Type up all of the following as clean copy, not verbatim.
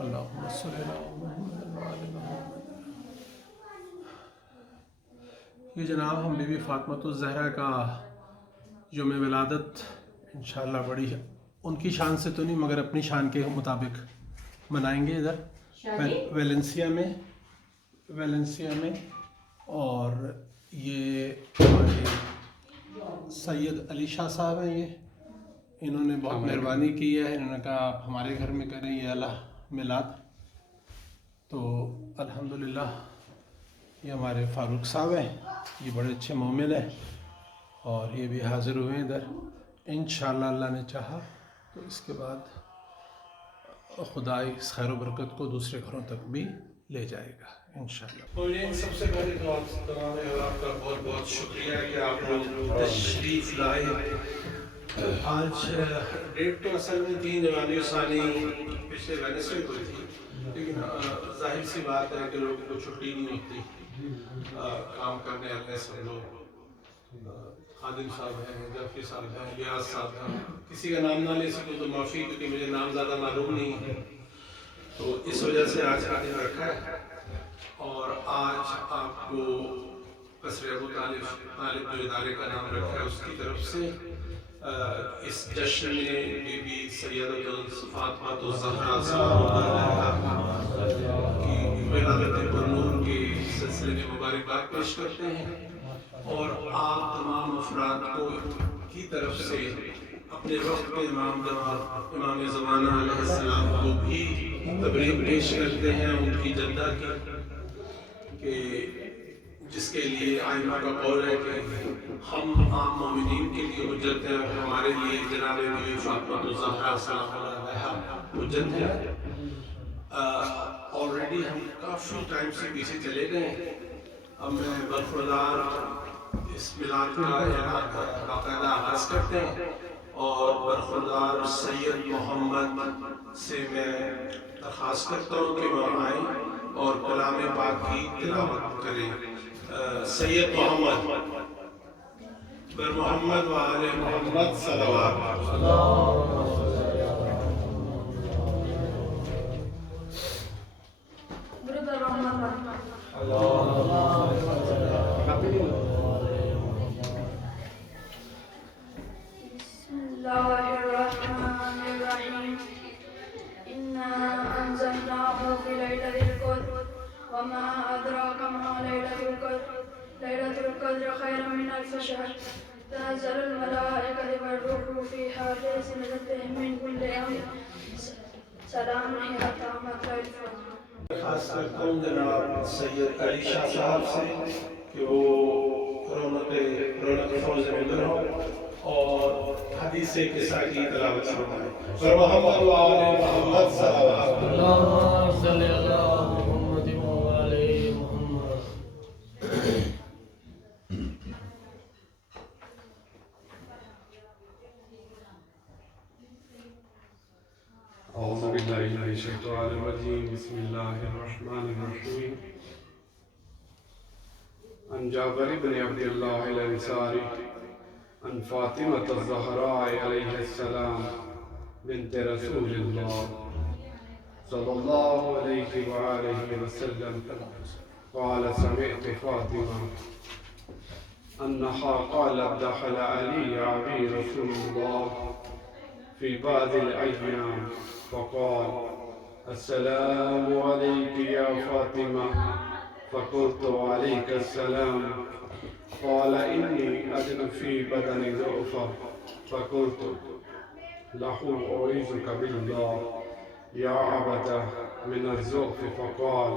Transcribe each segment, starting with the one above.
اللہم صلی علی محمد وعلی محمد۔ یہ جناب ہم بی بی فاطمۃ الزہرا کا یوم ولادت انشاءاللہ بڑی ان کی شان سے تو نہیں مگر اپنی شان کے مطابق منائیں گے ادھر ویلنسیا میں اور یہ ہمارے سید علی شاہ صاحب ہیں، یہ انہوں نے بہت مہربانی کی ہے، انہوں نے کہا آپ ہمارے گھر میں کریں یہ اعلیٰ میلاد، تو الحمدللہ یہ ہمارے فاروق صاحب ہیں، یہ بڑے اچھے مومن ہیں اور یہ بھی حاضر ہوئے ہیں ادھر، انشاءاللہ اللہ نے چاہا تو اس کے بعد خدا اس خیر و برکت کو دوسرے گھروں تک بھی لے جائے گا انشاءاللہ۔ سب سے پہلے تو آپ تمام آپ کا بہت بہت شکریہ کہ آپ لوگ تشریف لائے۔ آج ڈیٹ تو اصل میں 3 جمادی الثانی پچھلے وینسڈے کو تھی، لیکن ظاہر سی بات ہے کہ لوگوں کو چھٹی نہیں ہوتی، کام کرنے والے سب لوگ، خادم صاحب ہیں، جعفری صاحب ہیں، ریاض صاحب ہیں، کسی کا نام نہ لے سکوں تو معافی کیونکہ مجھے نام زیادہ معلوم نہیں ہے، تو اس وجہ سے آج کا دن رکھا ہے۔ اور آج آپ کو قصر ابو طالب جو ادارے کا نام رکھا ہے اس کی طرف سے اس جشن میں بی بی سیدۃ فاطمۃ الزہرا سلام اللہ علیہا کی ولادت پرنور کے سلسلے میں مبارکباد پیش کرتے ہیں، اور آپ تمام افراد کو کی طرف سے اپنے وقت کے امام زمانہ علیہ السلام کو بھی تبریک پیش کرتے ہیں ان کی جدہ کی، کہ جس کے لیے آئمہ کا قول ہے کہ ہم عام مومنین کے لیے حجت ہیں، ہمارے لیے جناب بی بی فاطمۃ الزہرا سلام اللہ علیہا حجت ہے۔ آلریڈی ہم کافی ٹائم سے پیچھے چلے گئے ہیں، اب میں برخوردار اس میلاد کا باقاعدہ آغاز کرتے ہیں، اور برخوردار سید محمد سے میں درخواست کرتا ہوں کہ وہ آئیں اور کلام پاک کی تلاوت کریں۔ سید محمد بر محمد و آل محمد صلوات۔ بسم الله الرحمن الرحيم إنا أنزلناه في ليلة القدر وما أدراك ما ليلة القدر ليلة القدر خير من 1000 شهر تنزل الملائكة والروح فيها بإذن ربهم من كل أمر سلام هي حتى مطلع الفجر۔ خاص کرتا ہوں جناب سید علی شاہ صاحب سے کہ وہ رونق فوز مدر ہو اور حدیث قصہ کی تلاوت فرمائیں۔ اور محمد و آل محمد صلوات۔ اللہم صلی علی محمد و آل محمد۔ اعوذ باللہ من الشیطان الرجیم، بسم اللہ الرحمن الرحیم۔ عن جابر بن عبد اللہ الانصاری عن فاطمة الزہراء علیہ السلام بنت رسول اللہ صلی اللہ علیہ وآلہ وسلم قال سمعت فاطمة انہا قالت دخل علی عبی رسول اللہ في بعض الأيام فقال السلام عليك يا فاطمة، فقلت عليك السلام، قال إني أجد في بدني ضعفا، فقلت له أعوذك بالله يا عبده من الضعف، فقال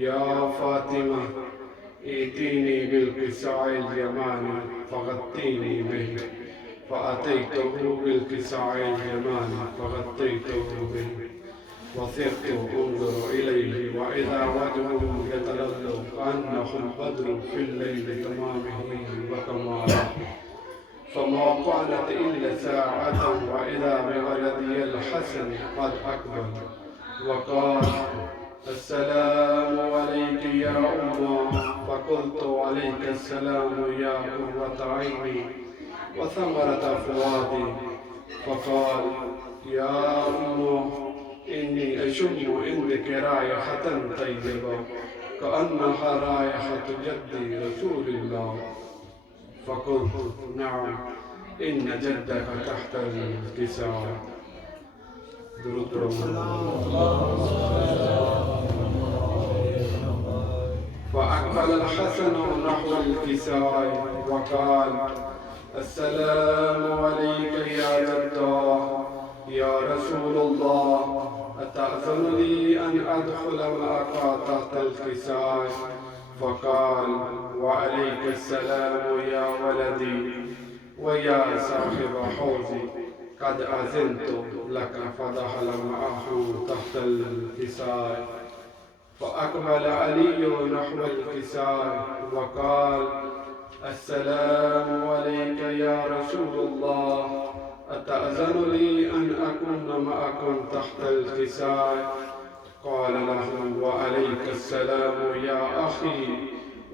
يا فاطمة ائتيني بالقصاع اليماني فغطيني به، فأتيته بالقصاع اليماني فغطيته به، وثقت أنظر إليه وإذا وجهه يتلألأ كأنه البدر في الليل تمامه وكماله، فما قالت إلا ساعة وإذا بولدي الحسن قد أقبل، وقال السلام عليك يا أمه، فقلت عليك السلام يا قرة عيني وثمرة فؤادي، فقال يا أمه إني أشم عندك رائحة طيبة كأنها رائحة جدي رسول الله. فقلت نعم إن جدك تحت الكساء. درود فأقبل الحسن نحو الكساء وقال السلام عليك يا جداه يا رسول الله، أتأذن لي أن أدخل معك تحت الكساء؟ فقال وعليك السلام يا ولدي ويا صاحب حوزي، قد أذنت لك. فدخل معه تحت الكساء. فأقبل علي نحو الكساء وقال السلام عليك يا رسول الله، أتأذن لي أن أكون معكم تحت الكساء؟ قال له وعليك السلام يا أخي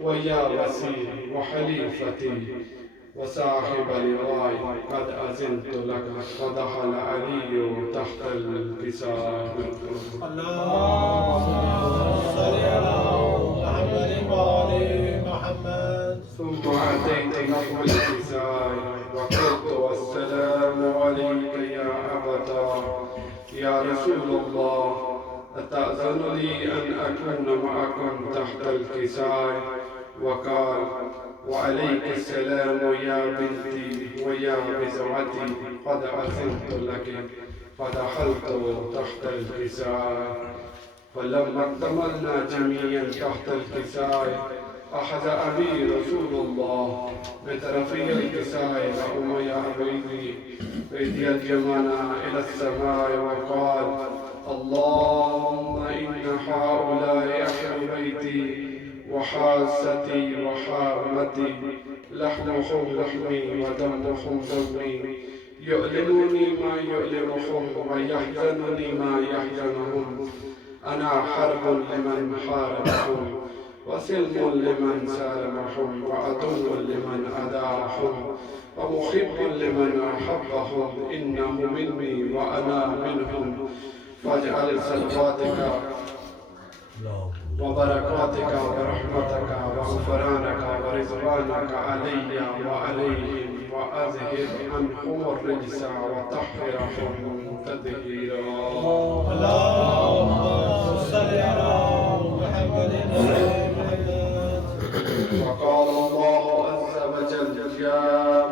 ويا وسيلي وحليفتي وصاحب لواي، قد أذنت لك. فدخل علي تحت الكساء. اللهم صل على محمد وآل محمد. ثم أتيت نحو الكساء وقلت والسلام عليك يا أبتاه يا رسول الله، أتأذن لي أن أكون معكم تحت الكساء؟ وقال وعليك السلام يا بنتي ويا بزوجتي، قد أذنت لك. فدخلت تحت الكساء. فلما اكتملنا جميعا تحت الكساء أخذ أبي رسول الله بطرفي الكساء وأمي بيدي الجمانة إلى السماء وقال اللهم إن هؤلاء أهل بيتي وحاستي وحامتي، لحمهم لحمي ودمهم دمي، يؤلمني ما يؤلمهم ويحزنني ما يحزنهم. أنا حرب لمن حاربهم وسلم لمن سالمهم وعدو لمن أداهم ومحب لمن أحبهم. إنه مني وأنا منهم. فاجعل صلواتك وبركاتك ورحمتك وغفرانك ورضوانك علي وعليهم، وأذهب عنهم الرجس وطهرهم تطهيرا. اللهم صل على محمد وآل محمد. وقال الله عز وجل يا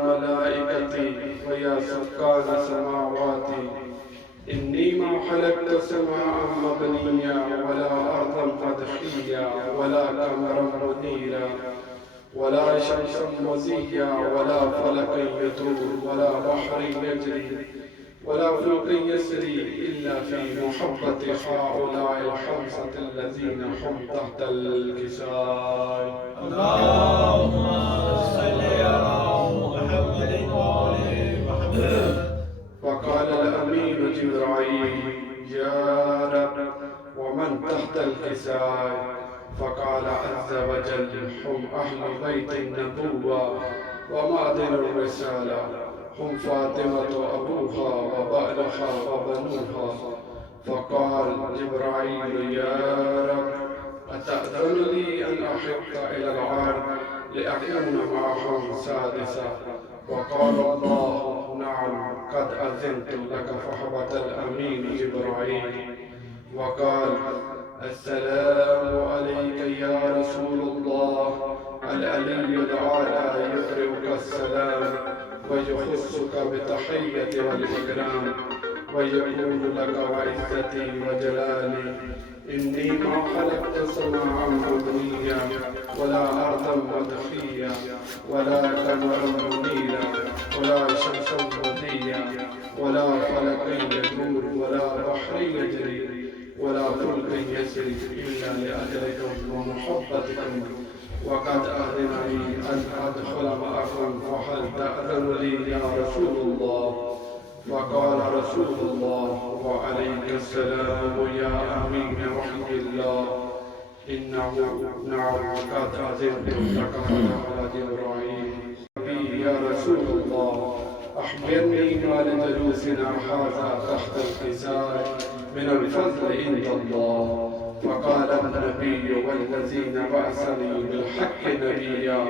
ملائكتي ويا سكان سماواتي، إني ما خلقت سماء مبنيا ولا أرضا مدحيا ولا قمرا منيرا ولا شمسا مزيا ولا فلكا يدور ولا بحر يجري ولا فلك يسري إلا في محبة هؤلاء الخمسة الذين هم تحت الكساء. اللهم صل على محمد وآل محمد. وقال الأمين جبرائيل يا رب ومن تحت الكساء؟ فقال عز وجل هم أهل بيت النبوة ومعدن الرسالة، هم فاطمة أبوها وبعلها وبنوها. فقال جبرائيل يا رب أتأذن لي أن أحط إلى العرض لأكون معهم سادسا؟ وقال الله نعم قد أذنت لك. فهبط الأمين جبرائيل وقال السلام عليك يا رسول الله، العلي الأعلى يقرئك السلام ويخصك بتحية والإكرام ويقول لك وعزتي وجلالي إني ما خلقت سماء مبنيا ولا أرضا مدخيا ولا قمرا منيرا ولا شمسا مضيا ولا فلكا يدور ولا بحر يجري ولا فلك يسري إلا لأجلكم ومحبتكم، وقد أذن لي أن أدخل معكم، وهل تأذن لي يا رسول الله؟ فقال رسول الله وعليك السلام يا أمين وحي الله، إنه نعم قد أذنت لك. فقال جبرائيل يا رسول الله أخبرني ما لجلوسنا هذا تحت الكساء من الفضل عند الله. فقال النبي والذين بعثني بالحق نبيا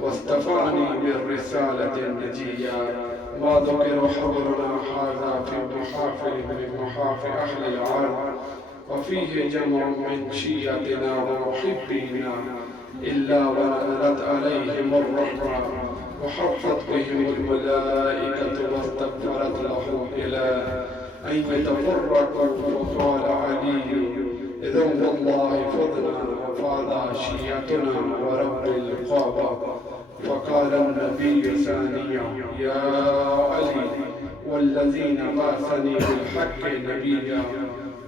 واصطفاني بالرسالة نجيا ما ذكر حضرنا هذا في محافل من محافل أهل العالم وفيه جمع من شيعتنا ومحبينا إلا ونزلت عليهم الرحمة وحفت بهم الملائكة واستغفرت لهم إلى أن يتفرقوا. وقال علي إذا والله فضنا وفاض شيعتنا ورب القابة. فقال النبي ثانيا يا علي والذين بعثني بالحق نبيا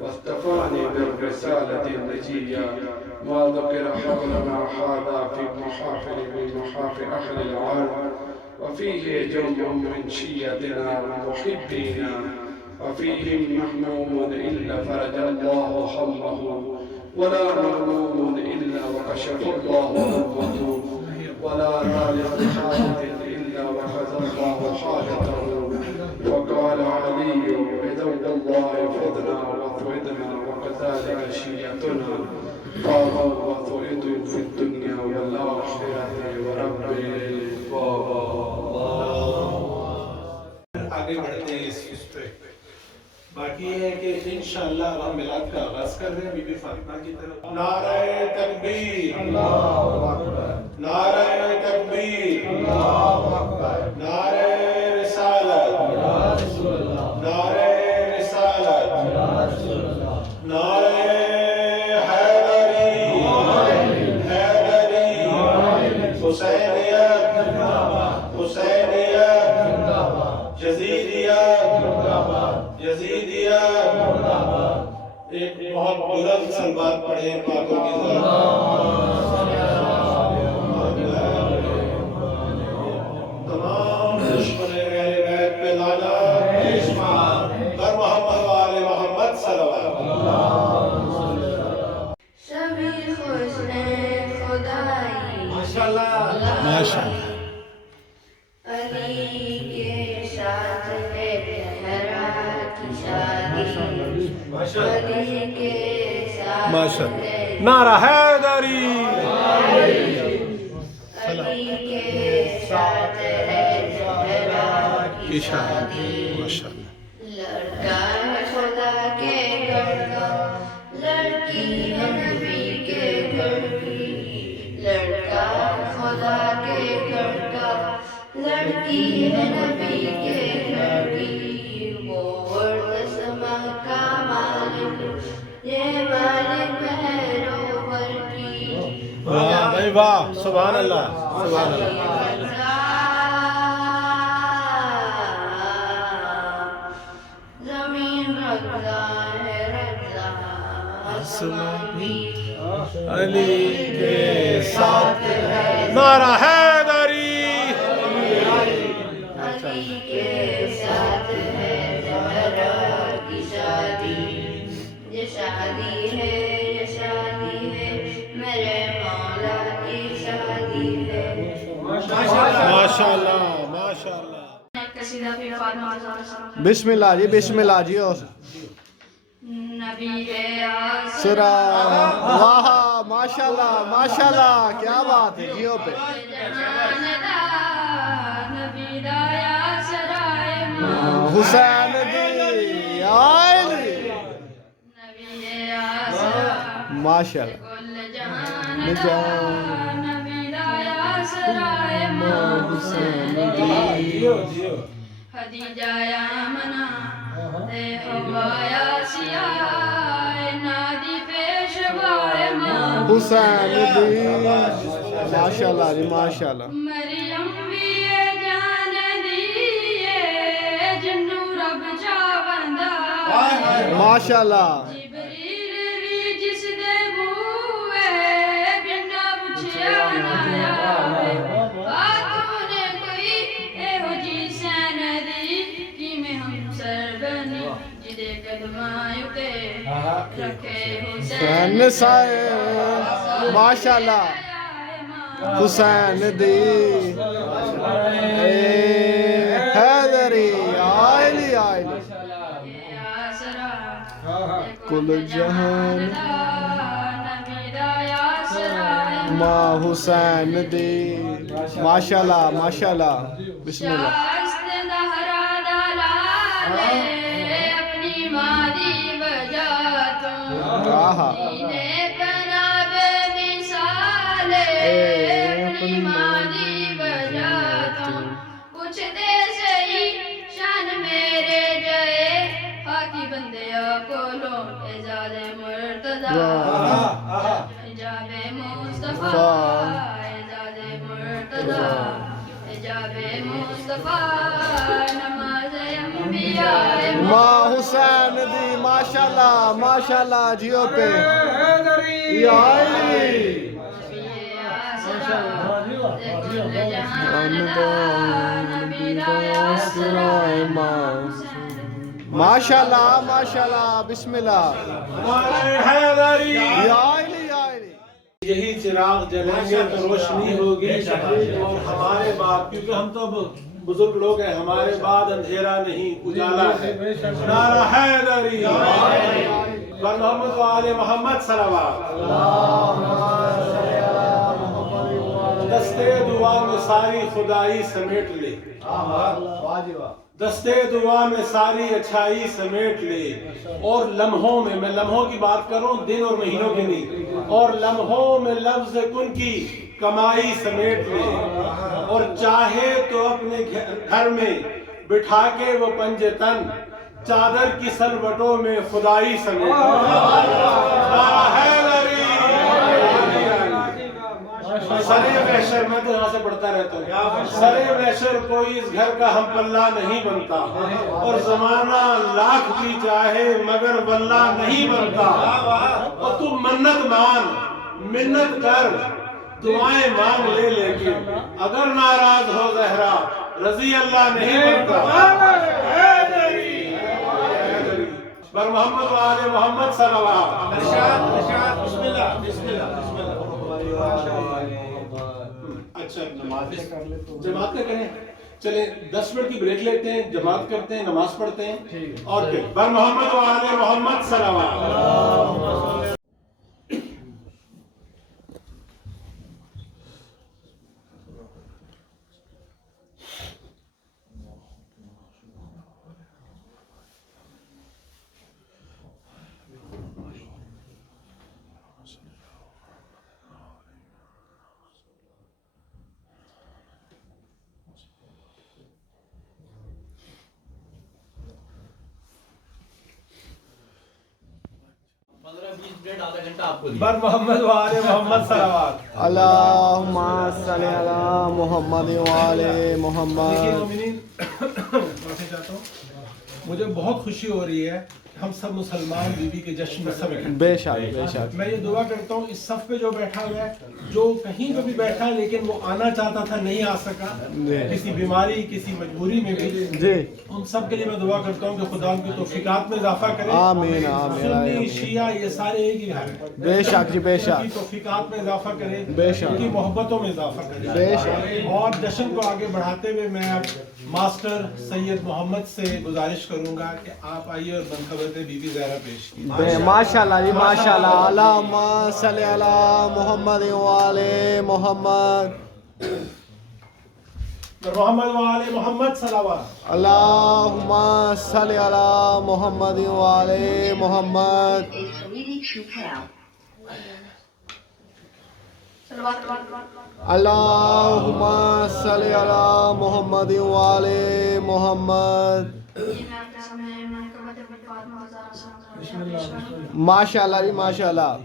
واصطفاني بالرسالة نجيا ما ذكر حولنا هذا في محافل من محافل أهل العالم وفيه جمع من شيعتنا ومحبينا وفيهم محموم إلا فرج الله همه ولا مهموم إلا وكشف الله همه ولا طالب حاجة إلا وخذ الله حاجته. وقال علي إذا والله فضنا وفضنا وكذلك شيعتنا قالوا وفئدوا في الدنيا والآخرة ورب القابة. آگے بڑھتے ہیں اس پہ. باقی یہ ہے کہ انشاءاللہ اب ہم میلاد کا آغاز کر رہے ہیں بی بی فاطمہ کی طرف. نعرہ تکبیر، اللہ اکبر، نعرہ تکبیر، اللہ اکبر، نعرہ رسالت، یا رسول اللہ، نعرہ رسالت، یا رسول اللہ، نعرہ حیدری، حیدری، حسینیت، حسینیت، یزیدیت، یزیدیت. ایک بہت بلند سلوات پڑھے پاکوں کی تمام دشمن اہل بیت پہ لعنت بر محمد و آل محمد صلوات. سبھی خوش ہیں خدائی ماشاءاللہ ماشاءاللہ. علی کے ساتھ ہے زہرا کی شادی، علی کے ساتھ ماشاءاللہ. نعرہ حیدری، علی کے ساتھ ہے زہرا کی شادی. ماشاءاللہ. لڑکا ہے خدا کے گھر کا، لڑکی ہے نبی کے گھر کی. لڑکا ہے خدا کے گھر کا، لڑکی ہے نبی کے گھر کی. وہ ورد سما کا مالک، یہ مالک ہے روبر کی. واہ بھائی واہ، سبحان اللہ سبحان اللہ. زمین رضا ہے رضا، آسمان بھی علی کے ساتھ ہے. نعرہ حیدری، علی کے ساتھ ہے زہرا کی شادی. یہ شادی ہے، یہ شادی ہے، میرے مولا کی شادی ہے. ماشاءاللہ ماشاءاللہ. قصیدہ پہ فاطمہ زہرا. بسم اللہ جی، بسم اللہ جی. اور نبی آسرا سرا واہ ماشاءاللہ ماشاءاللہ، کیا بات ہے. جیو پہ نبی دایا سرائے حسین دی آئلی نبی آسرا ماشاءاللہ. کل جہان نبی دایا سرائے حسین دی. خدیجہ یا منا دے حوایا سیاہ نادی پیشوائے حسین دی ماشاءاللہ جی ماشاءاللہ. مریم بھی جان دیے جنو رب چاوندا، ماشاءاللہ جبریل بھی جس دے بوئے بنا پچھیا نہ آوے. آتونے کوئی ایہو جی سین دی کی میں ہم سر بنی جدے قدماں اتے رکھے حسین حسین سائے ماشاءاللہ. حسین دی حیدری آئلی آئلی. آسرا کل جہان نبی دا یاسرائے ماں حسین دی ماشاءاللہ ماشاءاللہ بسم اللہ شاست دہرا دلالے اپنی مادی وجہ تو آہا دینے بنا بے مثالے اپنی مادی وجہ تو کچھ دے صحیح شان میرے جائے خاکی بندیاں کولوں اعزاز مرتضی حجاب مصطفیٰ اعزاز مرتضی حجاب مصطفیٰ نماز انبیاء ماں حسین دی ماشاءاللہ ماشاءاللہ جیو پہ یا علی ماشاءاللہ ماشاءاللہ بسم اللہ یا علی یا علی یہی چراغ جلیں گے تو روشنی ہوگی اور ہمارے بعد کیونکہ ہم تو بزرگ لوگ ہیں ہمارے بعد اندھیرا نہیں اجالا ہے نعرہ حیدری بر محمد و آل محمد صلوات دستے دعا میں ساری خدائی سمیٹ لے دستے دعا میں ساری اچھائی سمیٹ لے اور لمحوں میں لمحوں کی بات کروں دن اور مہینوں کی نہیں اور لمحوں میں لفظ کن کی کمائی سمیٹ لے اور چاہے تو اپنے گھر میں بٹھا کے وہ پنجے تن چادر کی سلوٹوں میں خدائی سمیٹ سرے محشر میں تو یہاں سے پڑھتا رہتا ہوں سرے محشر کوئی اس گھر کا ہم پلہ نہیں بنتا اور زمانہ لاکھ بھی چاہے مگر واللہ نہیں بنتا اور تو منت مان منت کر دعائیں مانگ لے لیکن اگر ناراض ہو زہرا رضی اللہ نہیں بنتا بر محمد و آل محمد صلوات بسم اللہ بسم اللہ بسم اللہ اچھا جماعت میں کریں چلیں 10 منٹ کی بریک لیتے ہیں جماعت کرتے ہیں نماز پڑھتے ہیں اور پھر بر محمد و آل محمد صلوات بر محمد و آل محمد صلوات اللہم صلی علی محمد و آل محمد مجھے بہت خوشی ہو رہی ہے ہم سب مسلمان بیوی کے جشن میں سب اکٹھے بے شک بے شک میں یہ دعا کرتا ہوں اس صف پہ جو بیٹھا ہوا ہے جو کہیں پہ بھی بیٹھا ہے لیکن وہ آنا چاہتا تھا نہیں آ سکا کسی بیماری کسی مجبوری میں بھی جی ان سب کے لیے میں دعا کرتا ہوں کہ خدا ان کی توفیقات میں اضافہ کرے آمین آمین سنی شیعہ یہ سارے ایک ہی گھر ہیں بے شک جی بے ان کی شک توفیقات میں اضافہ کرے بے شک ان کی محبتوں میں اضافہ کرے بے شک اور جشن کو آگے بڑھاتے ہوئے میں اب ماسٹر سید محمد سے گزارش کروں گا کہ آپ آئیے اور بنخبت بی بی زہرا پیش کیجیے ماشاءاللہ جی ماشاءاللہ اللہم صلی علی محمد و آل محمد محمد و آل محمد صلوات اللہم صلی علی محمد و آل محمد اللہم صلی علی محمد و آل محمد ماشاءاللہ جی ماشاءاللہ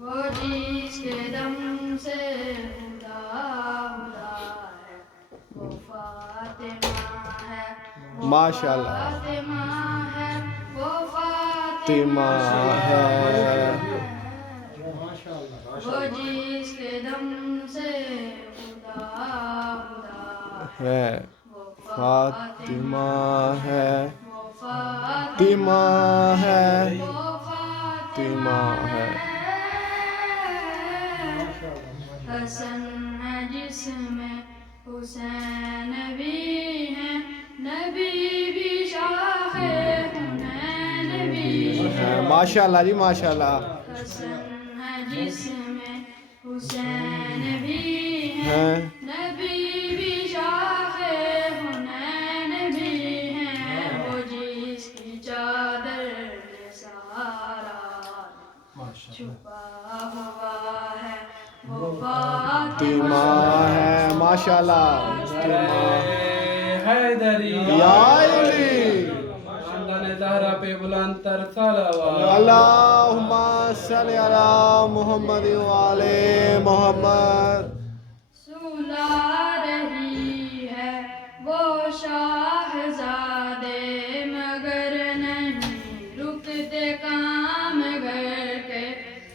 وہ جس کے دم سے خدا ہے وہ فاطمہ ہے ماشاءاللہ فاطمہ ہے وہ فاطمہ ہے وہ جس کے دم سے خدا ہے فاطمہ ہے وہ فاطمہ فاطمہ ہے فاطمہ ہے حسن ہے جس میں حسین بھی ہے نبی بھی شاہ حنین بھی ماشاءاللہ جی ماشاءاللہ. حسن ہے جس میں حسین بھی ہے ہیں نبی بھی شاہ حنین بھی ہیں وہ جس کی چادر میں سارا چھپا ہوا ہے وہ فاطمہ ہے ماشاءاللہ. حیدری یا علی خاندان زہرا پہ بلند تر صلوات. اللہم صلی علی محمد وعلی محمد. سلا رہی ہے وہ شاہزادے مگر نہیں رکتے کام گھر کے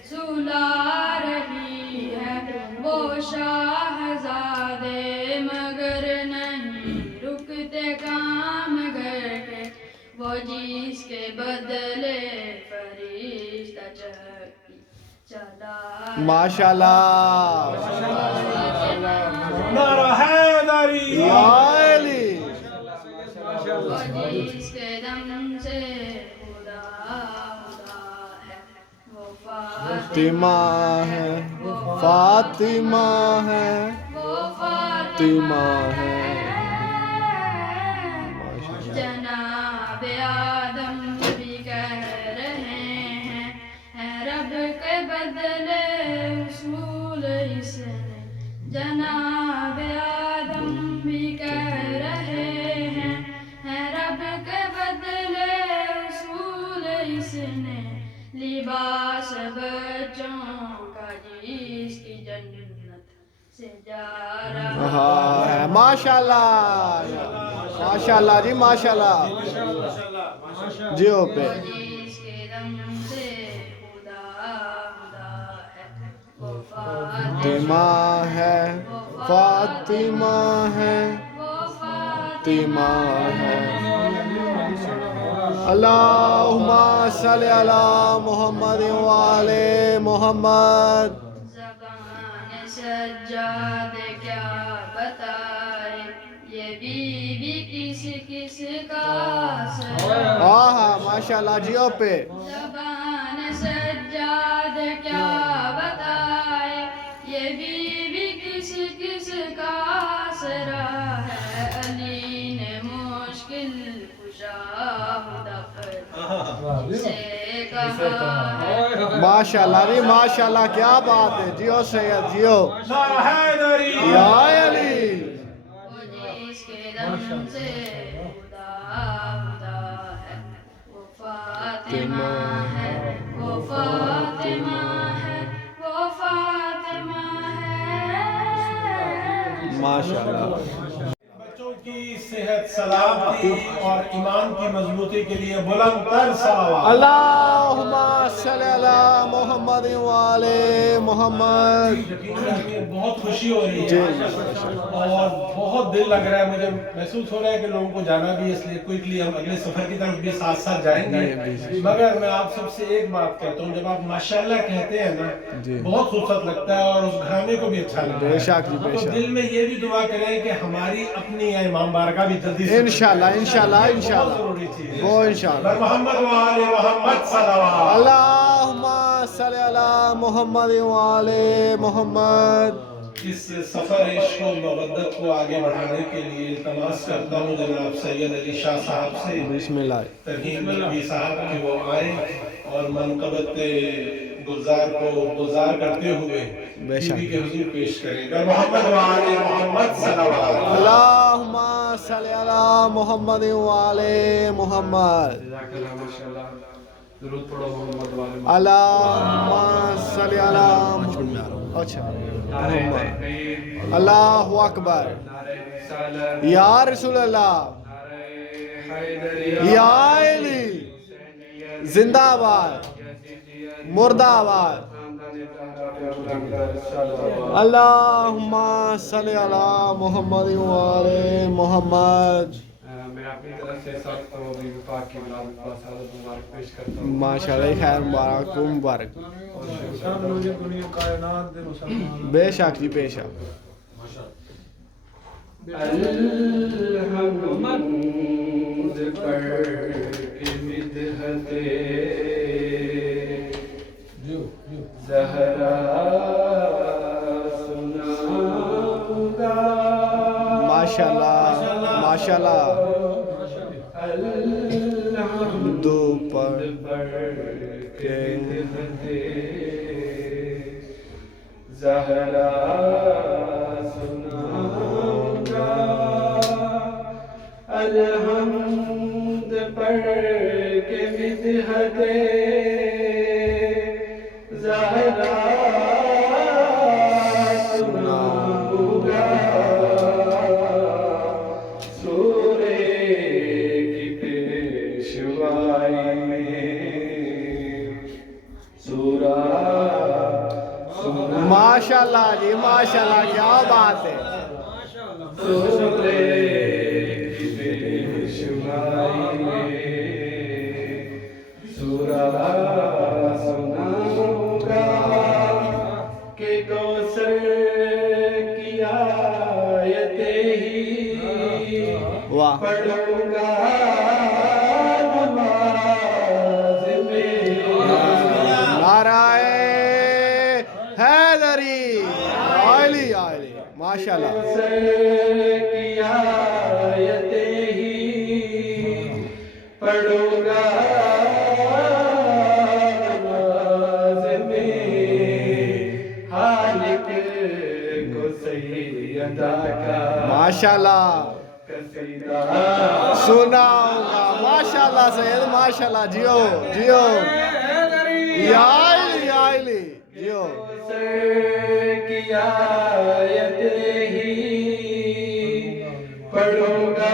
سلا رہی ہے وہ شاہزادے مگر نہیں رکتے کام گھر کے وہ جس کے بدلے فرشتہ چلا ماشاءاللہ. نعرہ حیدری. یا علی وہ جس کے دم سے خدا خدا ہے وہ فاطمہ ہے فاطمہ ہے وہ فاطمہ ہے. جناب آدم بھی کہہ رہے ہیں اے رب کے بدلے اصول اس نے. جناب آدم بھی کہہ رہے ہیں اے رب کے بدلے اصول اس نے. لباس بچوں کا جس کی جنت سے جا رہا ہے ماشاءاللہ ماشاءاللہ جی ماشاءاللہ. جیو پہ جس کے دم سے خدا خدا ہے وہ فاطمہ ہے فاطمہ ہے فاطمہ ہے. اللہم صلی علی محمد وعلی محمد. زبان سجاد کیا بتائے یہ بیوی کس کس کا سر. ہاں ماشاءاللہ جیو پہ زبان سجاد کیا بتائے یہ بیوی کس کس کا سرا ہے. علی نے مشکل کشا دفر سے کہا ہے ماشاءاللہ جی ماشاءاللہ. کیا بات ہے جیو سید جیو. نعرہ حیدری. یا علی وہ جس کے دم سے خدا خدا ہے وہ فاطمہ ہے وہ فاطمہ ہے وہ فاطمہ ہے. ماشاءاللہ. بچوں کی صحت سلامتی اور ایمان کی مضبوطی کے لیے بلند تر صلوات. اللہم صلی علی محمد وعلی محمد. بہت خوشی ہو رہی جی ہے اور بہت دل لگ رہا ہے. مجھے محسوس ہو رہا ہے کہ لوگوں کو جانا بھی ہے اس لیے کوئکلی ہم اگلے سفر کی طرف بھی ساتھ ساتھ جائیں گے. مگر میں آپ سب سے ایک بات کہتا ہوں جب آپ ماشاءاللہ کہتے ہیں نا بہت خوبصورت لگتا ہے اور اس گھرانے کو بھی اچھا لگتا ہے. بے شک جی بے تو شک. دل میں یہ بھی دعا کریں کہ ہماری اپنی امام بارگاہ بھی جلدی سے انشاءاللہ انشاءاللہ بہت انشاءاللہ ضروری چیز ہے. وہ انشاءاللہ. محمد وآل محمد صلوات. اللہم صلی علی محمد وعلی محمد. اس سفر عشق و مودت کو آگے بڑھانے کے لیے التماس کرتا ہوں جناب سید علی شاہ صاحب سے بسم اللہ. ترہیم نبی صاحب کہ وہ آئیں اور منقبت گلزار کو گلزار کرتے ہوئے بے شک. بیوی کے حضور پیش کریں گے. محمد وآل محمد صلوات. اللہم صلی علی محمد وعلی محمد. جزاک اللہ ماشاءاللہ. درود پڑھو محمد والے محمد. اللہم صلی علی اچھا نعرہ تکبیر. اللہ اکبر. نعرہ رسالت. یا رسول اللہ. نعرہ حیدری. یا علی زندہ آباد مردہ آباد. اللہم صلی علی محمد وعلی محمد. میں اپنی طرف سے سب کو بھی پاک کی بلاد پاس حضرت مبارک پیش کرتا ہوں. ماشاءاللہ خیر مبارک مبارک. سب لوگ دنیا کائنات دے مسلمان بے شک جی بے شک. الحمد پر مدحت زہرا سناؤں گا ماشاءاللہ ماشاءاللہ الحمد دو پر کے زہرا سناؤں گا الحمد پڑھ کے مدحت زہرا سناؤں گا سورے کی پیشوائی میں سورہ ماشاءاللہ جی ماشاءاللہ کیا بات ہے سورے کی پیشوائی میں سورہ سناؤں گا کہ کوثر کی آیتیں ہی واہ پڑھوں گا نماز میں نعرہ حیدری عالی عالی ماشاءاللہ کوثر کی آیتیں ہی پڑھوں گا نماز میں خالق کو سیدہ کا ماشاءاللہ قصیدہ سناؤں گا ماشاءاللہ سید ماشاءاللہ جیو جیو یا علی یا علی جیو کی آیتیں ہی پڑھوں گا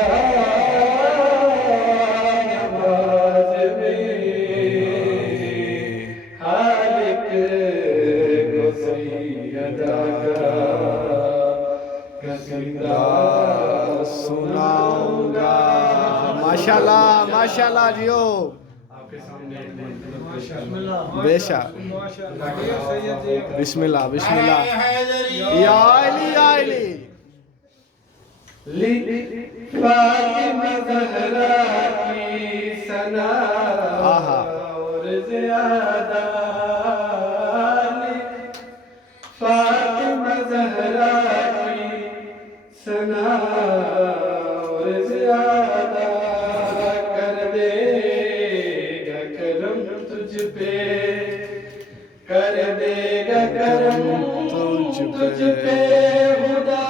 نماز میں خالق کو سیدہ کا قصیدہ سناؤں گا ماشاءاللہ ماشاءاللہ جیو آپ کے سامنے بے شک بسم اللہ بسم اللہ یا علی یا علی فاطمہ زہرا کی ثنا آہا اور زیادہ فاطمہ زہرا کی ثنا اور زیادہ کر دے گا کرم تجھ پہ کر دے گا کرم تجھ پہ خدا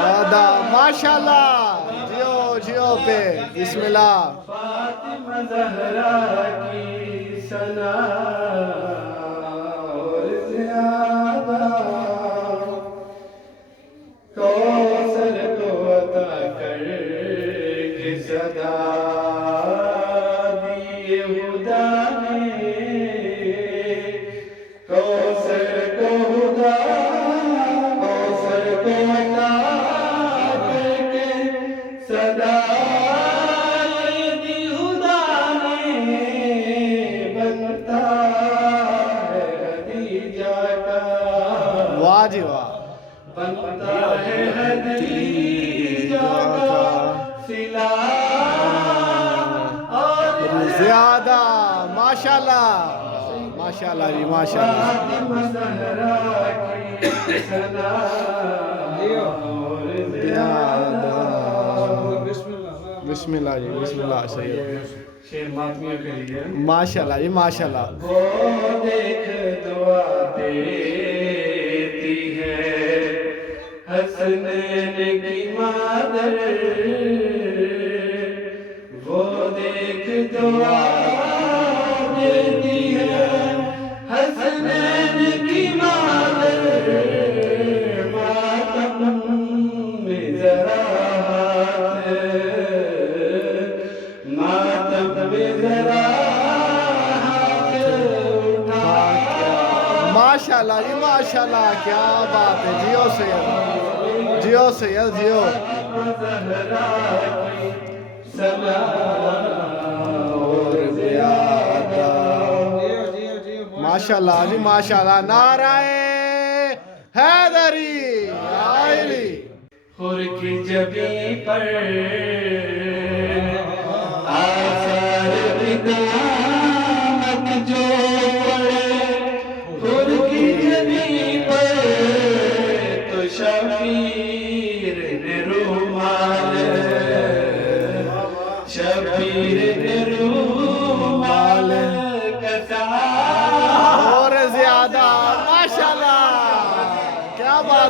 آدھا ماشاءاللہ جیو جیو پہ بسم اللہ فاطمہ زہرا کی ثنا اور زیادہ کوثر کو عطا کر کے صدا دیے خدا نے کوثر کو خدا کوثر کو عطا کر کے صدا دی خدا نے بنتا ہے خدیجہ کا واہ جی واہ بنتا ہے خدیجہ کا صلہ اور زیادہ ماشاءاللہ ماشاءاللہ جی ماشاءاللہ فاطمہ زہرا کی ثنا اور زیادہ بسم اللہ جی بسم اللہ سید شیر ماتمیہ کے لیے ماشاءاللہ جی ماشاءاللہ وہ دیکھ دعا دیتی ہے حسنین کی مادر وہ دیکھ دعا دیتی ہے حسنین کی مادر ماتم میں ذرا ماتم میں ذرا ماشاءاللہ جی ماشاءاللہ کیا بات ہے جیو سید جیو سید جیو ماشاءاللہ جی ماشاءاللہ نعرہ حیدری عالی خور کی جبی پر آثار قیامت جو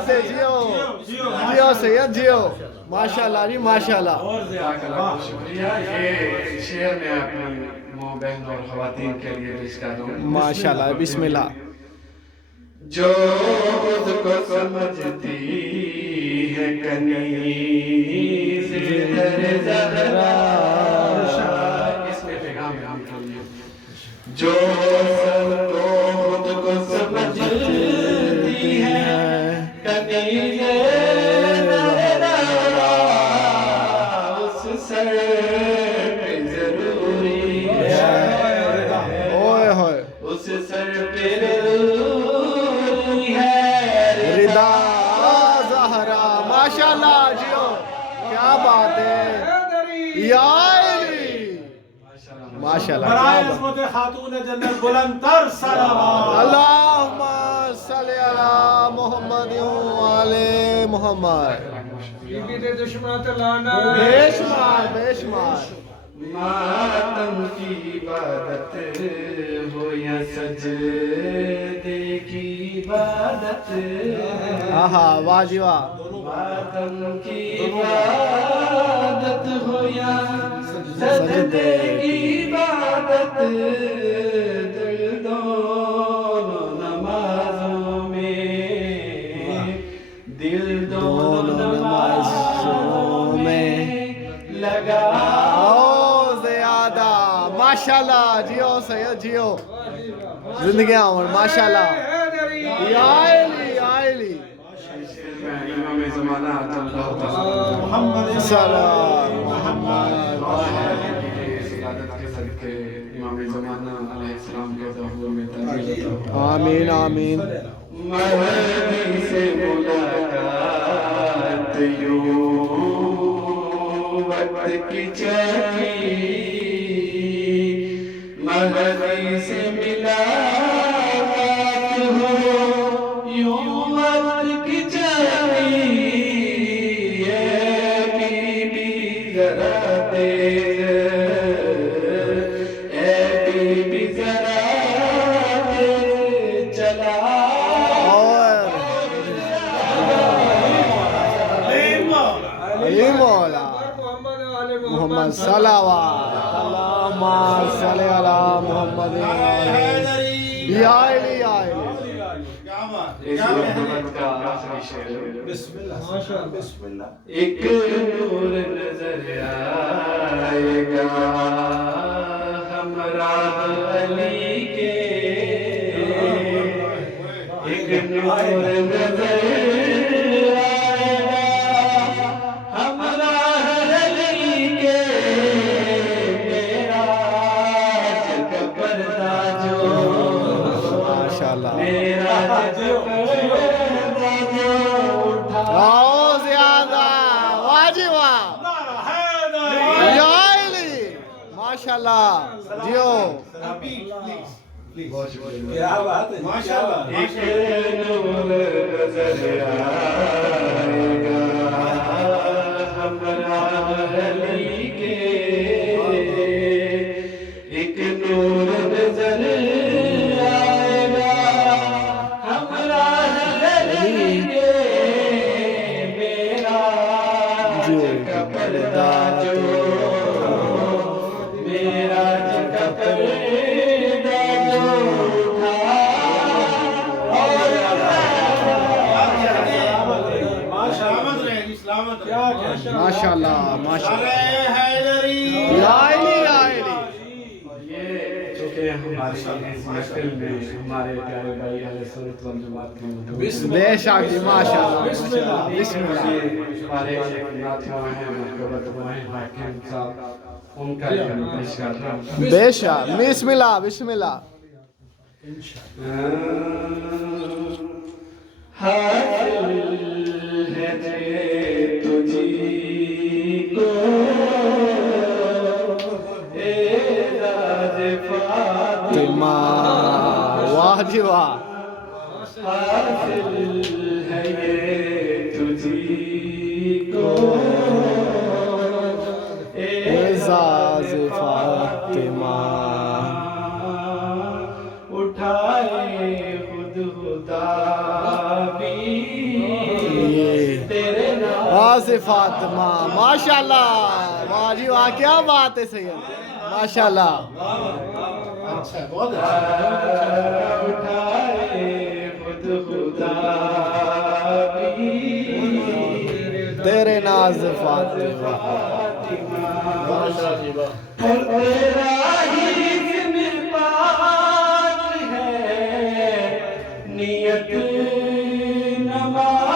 ہے جیو جیو سید جیو ماشاءاللہ جی ماشاءاللہ شکریہ. یہ شعر میں اپنی ماں بہن اور خواتین کے لیے پیش کر رہا ہوں. ماشاءاللہ بسم اللہ. جو خود کو سمجھتی ہے کنیز در زہرا. اس میں پیغام ہے ہم کے لیے. جو سب کو خود کو سمجھتی ہے کنیز زہرا اس سر پہ ضروری ہے. اوئے ہوئے اس سر پہ ضروری ہے ردا زہرا. ماشاءاللہ جیو کیا بات ہے یا علی ماشاءاللہ کیا بات. عصمت خاتون جنت بلند تر سلامات. اللہم صلی علی محمد وعلی محمد. بے شمار بے شمار. ماتم کی عبادت ہو یا سجدے کی عبادت. آہا واہ جی واہ. ماتم کی عبادت ہو یا سجدے کی عبادت. دل دونوں نمازوں میں دل دونوں نمازوں میں لگا. زیادہ ماشاءاللہ جیو سید جیو زندگی عمر ماشاءاللہ یا علی یا علی. امام زمانہ محمد سلام محمد. سعادت کے صدقے امام زمانہ علیہ السلام کے ظہور میں تاجیل عطا ہو. آمین آمین. مہدی سے ملاقات یوں وقت کی چلی. مہدی سے ملاقات ہو یوں وقت کی چلی. اے بی بی ذرا تیز اے بی بی ذرا تیز چلا. علی مولا محمد صلوات. اللہم صلی علی محمد یا علی یا علی. اس محبت کا آخری شعر. بسم اللہ بسم اللہ. ایک نور نظر آئے گا ہمراہ علی کے. ایک نور نظر آئے گا ہمراہ علی کے. میراج کا پردہ جو ماشاءاللہ. میراج کا پردہ جو اٹھا. زیادہ واہ جی واہ یا علی ماشاءاللہ جیو. کیا بات ہے ماشاءاللہ. ایک نور نظر آئے گا ہمراہ علی کے. ایک نور نظر آئے گا ہمراہ علی کے. میراج کا پردہ جو میراج کا پردہ جو اٹھا. ماشاءاللہ ماشاءاللہ یا علی یا علی. یہ چونکہ ہماری اس محفل میں ہمارے پیارے بھائی اہل سنت والجماعت کے موجود ہیں. بے شک جی ماشاءاللہ ماشاءاللہ. بسم اللہ. ہمارے ایک ناتھیوں ہیں محبت ہوئے ہیں حاکم صاحب ان کا یہ ہم پیش کر رہا ہوں. بے شک بسم اللہ بسم اللہ. حاصل ہے تجھی کو اعزاز فاطمہ. واہ جی واہ. حاصل ہے یہ تجھی کو اعزاز فاطمہ. اٹھائے خود خدا بھی ناز فاطمہ ماشاءاللہ واہ جی واہ کیا بات ہے سید ماشاءاللہ اچھا بہت اچھا اٹھائے خود خدا بھی تیرے ناز فاطمہ تیرا ہی میں پاک ہے نیت نماز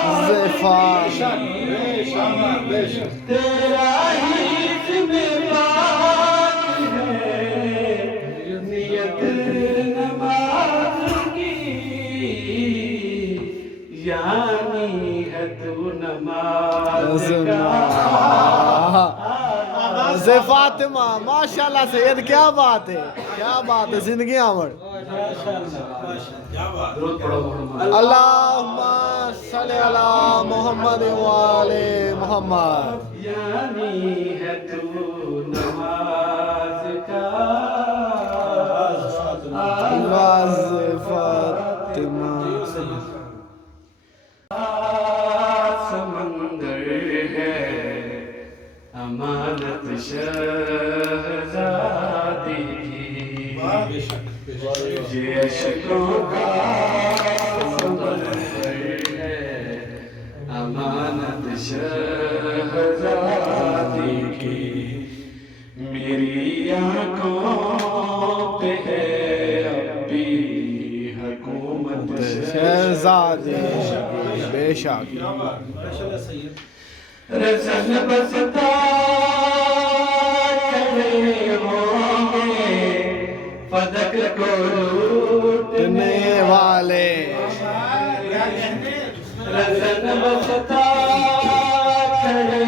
تیرا ہی میں پاک ہے نیت نماز کی یعنی ہے تو نماز کا فاطمہ ماشاءاللہ سید کیا بات ہے زندگی آمر اللہم صلی علی محمد وآل محمد یعنی ہے تو نماز کا ناز فاطمہ سمندر ہے امانت شہزادی کی یہ عشقوں کا سمندر ہے امانت شہزادی کی میری آنکھوں پہ ہے اب بھی حکومت شہزادی بے شک رسن بستا کھڑے ہوں گے فدق کو لوٹنے والے رسن بستا کھڑے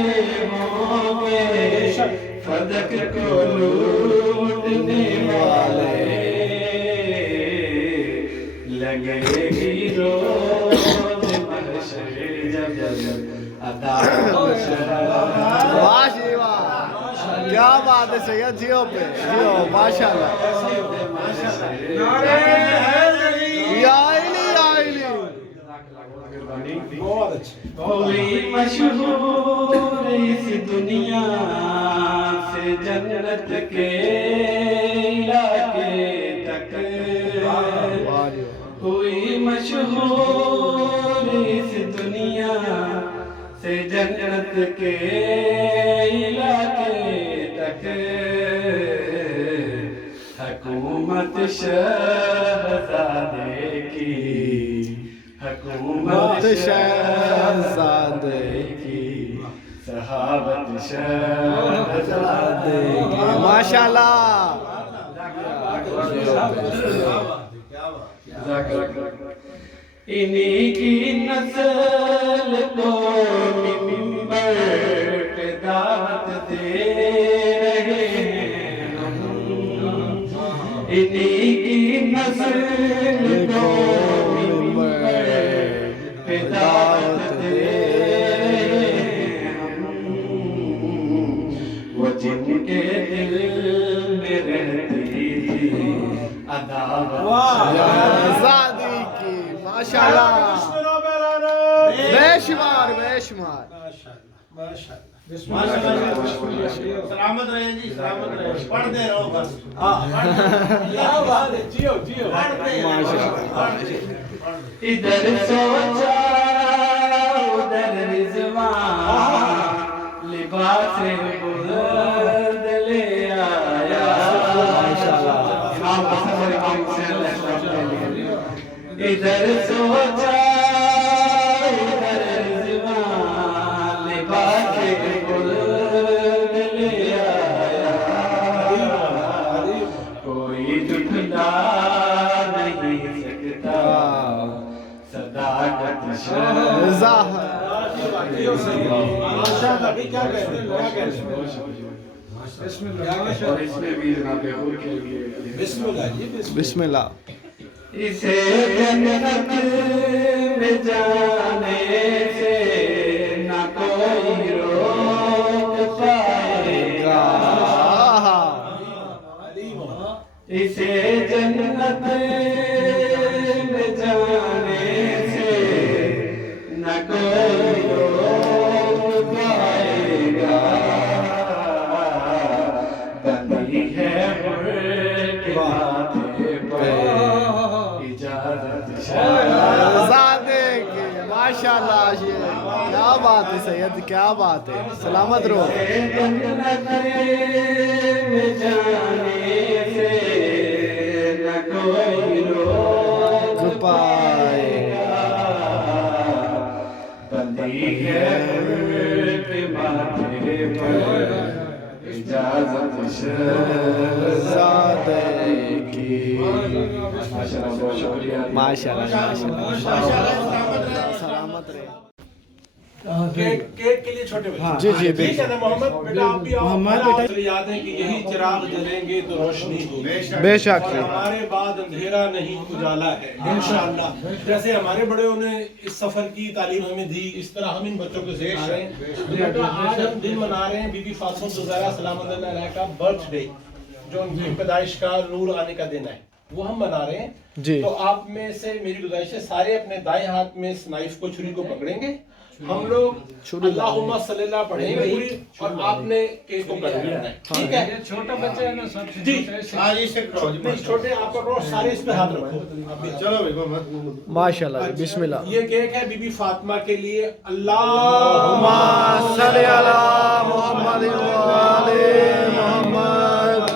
ہوں گے فدق کو لوٹنے والے لگے گی روز محشر جب واہ جی واہ کیا بات ہے سید جیو پہ جیو ماشاءاللہ یا علی ہوئی مشہور اس دنیا سے جنت کے علاقے تک ہوئی مشہور اس دنیا سے جنت کے علاقے تک حکومت شہزادے کی حکومت شہزادے کی صحابت شہزادے کی ماشاءاللہ انہی کی نسل کو منبر پہ دعوت دے رہے ہیں ہم انہی کی نسل کو منبر پہ دعوت دے رہے ہیں ہم وہ جن کے دل میں رہتی تھی عداوت شہزادی کی ماشاءاللہ بے شمار سلامت رہے جی سلامت رہے پڑھتے رہو بس کیا بات ہے جیو ادھر سوچا ادھر رضوان لباس بلند لے آیا ادھر سوچا ادھر رضوان لباس بلند لے آیا کوئی جھٹلا نہیں سکتا صداقت ظاہر اور اس میں بھی جناب حضور کے لیے بسم اللہ اسے جنت میں جانے سے نہ کوئی روک پائے گا اسے جنت میں جانے سے نہ کوئی روک زادے کی ماشاءاللہ یہ کیا بات ہے سید کیا بات ہے سلامت رہو زادے کی ماشاءاللہ سلامت رہے کیک کے لیے چھوٹے بچے جی جی ٹھیک ہے نا محمد بیٹا آپ بھی آؤ بیٹا یاد ہے کہ یہی چراغ جلیں گے تو روشنی ہوگی بے شک اور ہمارے بعد اندھیرا نہیں اجالا ہے انشاءاللہ جیسے ہمارے بڑوں نے اس سفر کی تعلیم ہمیں دی اس طرح ہم ان بچوں کو سکھا رہے ہیں بیٹا آج ہم دن منا رہے ہیں بی بی فاطمہ الزہرا سلام اللہ علیہا کا برتھ ڈے جو ان کی پیدائش کا نور آنے کا دن ہے وہ ہم منا رہے ہیں جی تو آپ میں سے میری گزارش ہے سارے اپنے دائیں ہاتھ میں اس نائف کو چھری کو پکڑیں گے ہم لوگ اللہم صلی اللہ پڑھیں گے پوری اور آپ نے کیک کو کٹ کرنا ہے ٹھیک ہے چھوٹا بچہ ہے نا سب سے جی نہیں چھوٹے آپ پکڑو سارے اس پہ ہاتھ رکھو چلو ماشاءاللہ بسم اللہ یہ کیک ہے بی بی فاطمہ کے لیے اللہم صلی علی محمد وآلِ محمد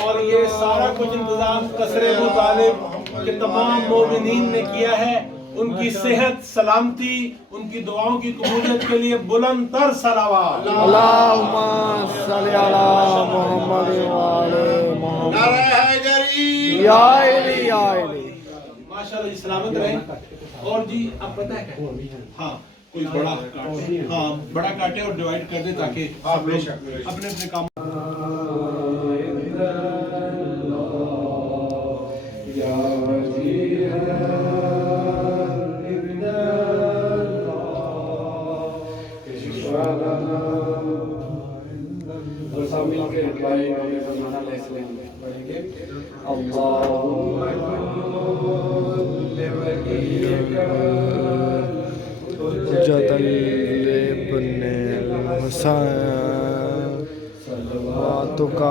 اور یہ سارا کچھ انتظام قصر ابو طالب کے تمام مومنین نے کیا ہے ان کی صحت سلامتی ان کی دعاؤں کی قبولیت کے لیے بلند تر صلوات اللہم صلی علی محمد وآلِ محمد یا علی یا علی ماشاءاللہ جی سلامت رہیں اور جی اب پتہ ہے کیا ہاں کوئی بڑا کاٹے ہاں بڑا کاٹے اور ڈیوائیڈ کر دے تاکہ آپ لوگ اپنے اپنے کام جدل ابن الحسین صلواتک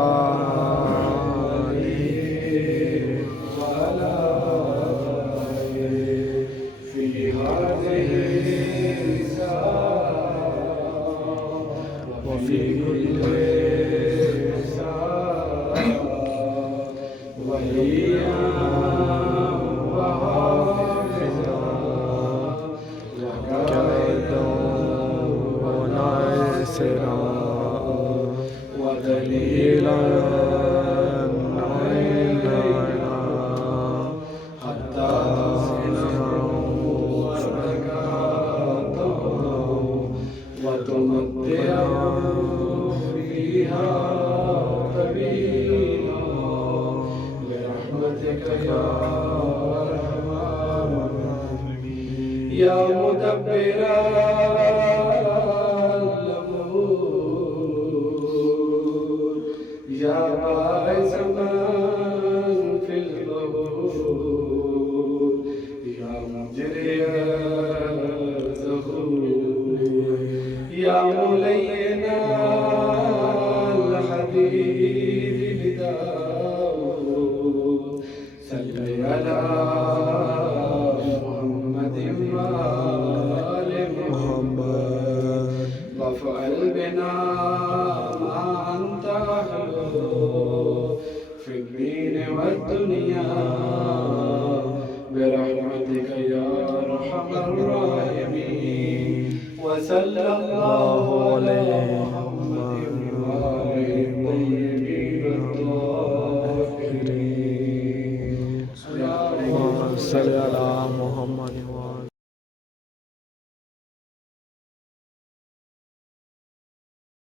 یا مدبر الامور یا باعث من فی القبور یا مجری الظهور یا ملین الحدید بداؤ صلی علی وافعل بنا ما أنت أهله في الدين والدنيا برحمتك يا أرحم الراحمين وصلى الله على محمد وآله الطيبين الطاهرين صلی علی محمد